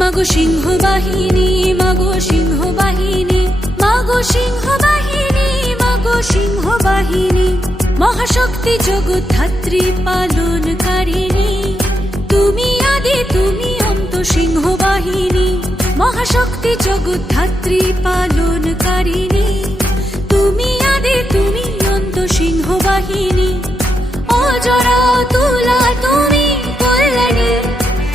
মাগো সিংহ বাহিনী মাগো সিংহ বাহিনী মাগো সিংহ বাহিনী মাগো সিংহ বাহিনী মহাশক্তি জগৎধাত্রী পালনকারিণী মহাশক্তি জগৎধাত্রী পালনকারিণী। তুমি আদি, তুমি অন্ত সিংহ বাহিনী অজরা, তুলা, তুমি কল্যাণী।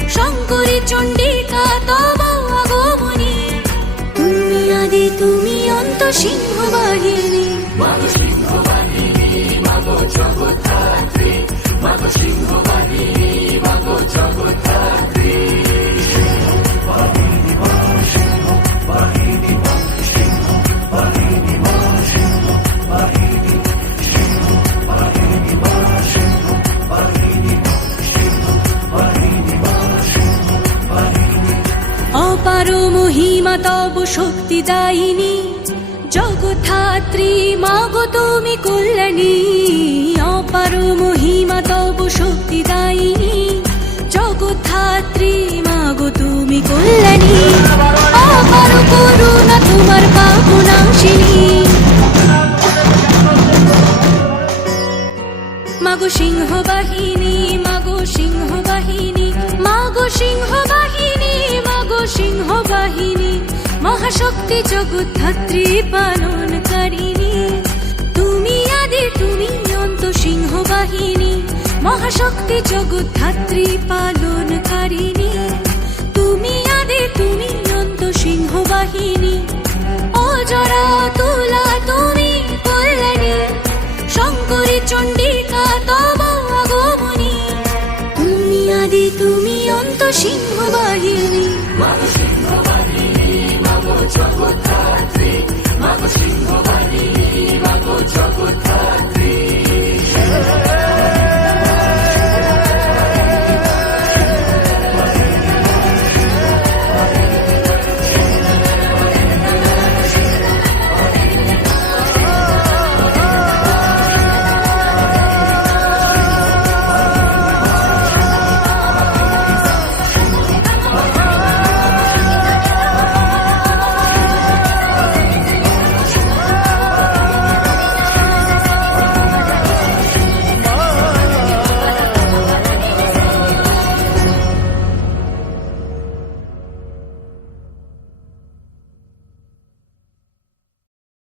শঙ্করী, চণ্ডিকা, তব, আগমনী। তুমি আদি, তুমি অন্ত সিংহ বাহিনী অপার মহিমা, তব শক্তি যাইনি। জগধাত্রী মাগো তুমি কল্যাণী। অপার মহিমা, তব শক্তি যাইনি। জগধাত্রী মাগো তুমি কল্যাণী। অপার করুণা, তোমার পাবনাশিনী মাগো সিংহ বাহিনী মাগো সিংহ বাহিনী মাগো সিংহ বাহিনী বাহিনী, মহাশক্তি জগৎ ধাত্রী পালন কারিণী। তুমি আদি, তুমি অন্ত সিংহ বাহিনী, মহাশক্তি জগৎ ধাত্রী পালন কারিণী। তুমি আদি, তুমি অন্ত সিংহ বাহিনী, অজরা তুলা তুমি কল্যাণী, শঙ্করী চণ্ডিকা তব আগমনী। তুমি আদি, তুমি অন্ত সিংহ বাহিনী chocolate pie.